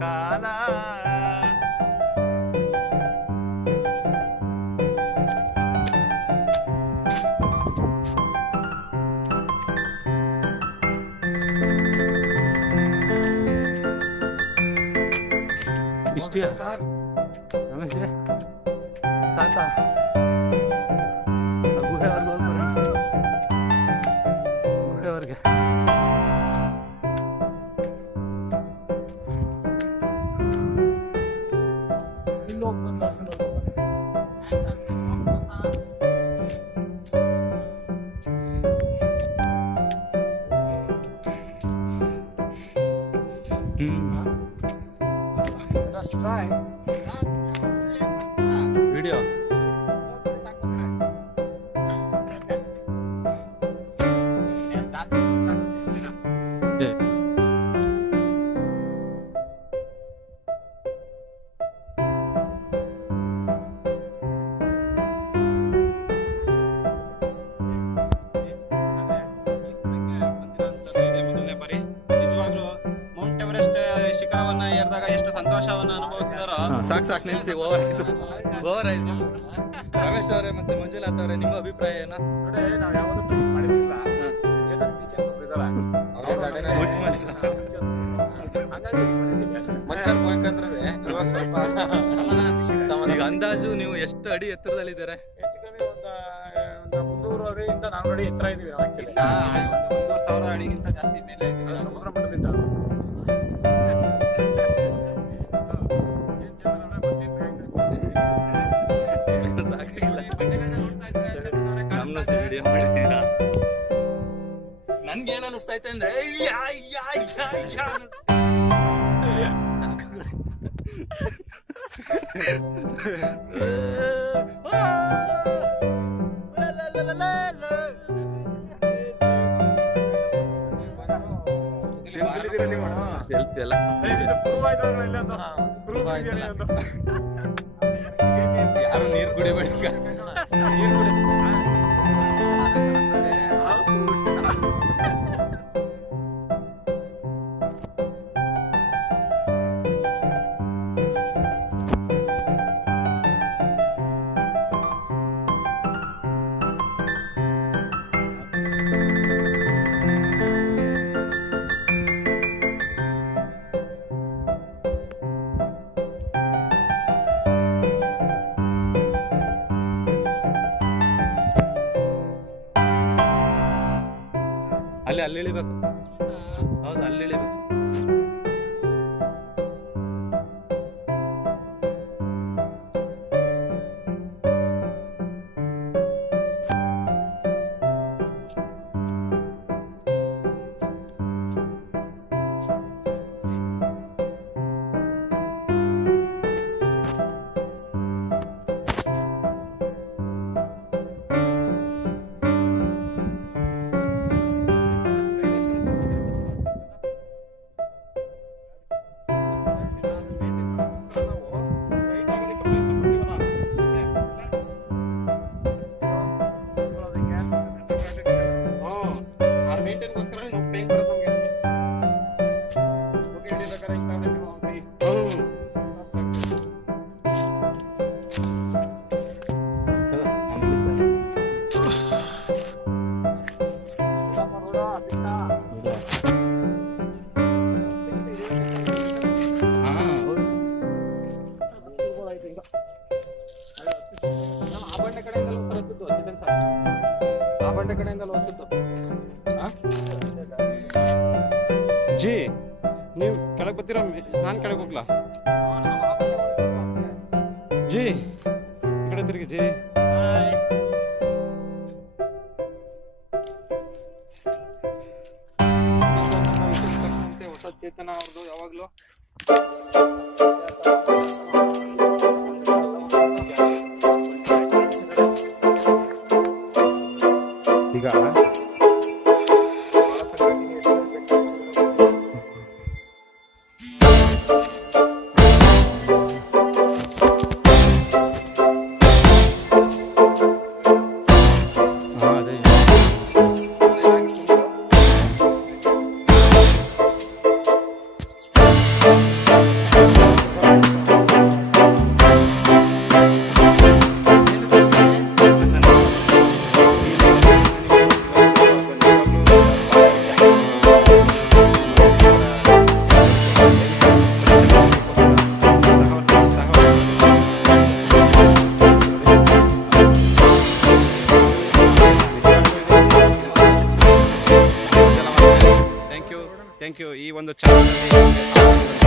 ಕಾಲ ಇಷ್ಟೇ ಸರ್ ನಮಸ್ತೆ ಸಾಕಾ ಗುಹೆವರೆಗೆ ವಿಡಿಯೋ ಸಾಕು ನಿಲ್ಸಿ ಓವರ್ ಆಯ್ತು ರಮೇಶ್ ಅವರೇ ಮತ್ತೆ ಮಂಜುನಾಥ್ ಅವರೇ ನಿಮ್ಮ ಅಭಿಪ್ರಾಯ ಏನು? ನೋಡಿ ನಾವು ಯಾವ್ದು ಮಾಡಿರ್ಲಿಲ್ಲ ಈಗ ಅಂದಾಜು ನೀವು ಎಷ್ಟು ಅಡಿ ಎತ್ತರದಲ್ಲಿದ್ದಾರೆ? ಹೆಚ್ಚು ಕಮ್ಮಿ ಒಂದು 300 ಅಡಿಯಿಂದ 400 ಅಡಿ ಎತ್ತರ ಇದೀವಿ ನಾವು. ಆಕ್ಚುಲಿ 1,000 ಅಡಿಗಿಂತ ಜಾಸ್ತಿ ಮೇಲೆ ಇದೀವಿ ಸಮುದ್ರ ಮಟ್ಟದಿಂದ. ನನ್ಗೇನ್ ಅನಿಸ್ತೈತೆ ಅಂದ್ರೆ ಸೆಲ್ಫಿ ಎಲ್ಲ ಯಾರು ನೀರು ಕುಡಿಬೇಡಿ. ನೀರು ಕುಡಿ ಅಲ್ಲಿ ಇಳಿಬೇಕು. ಹೌದು, ಅಲ್ಲಿ ಇಳಿಬೇಕು. ಜಿ ನೀವು ಕೆಳಗೆ ಬರ್ತೀರಾ? ನಾನು ಕೆಳಗೆ ಹೋಗ್ಲಾ? ಜಿ ಈ ಕಡೆ ತಿರುಗಿ ಜಿ. ಹೊಸ ಚೇತನ ಅವ್ರದ್ದು ಯಾವಾಗ್ಲೂ ಈಗ ಅದೇ ಥ್ಯಾಂಕ್ ಯು ಈ ಒಂದು ಚಾನಲ್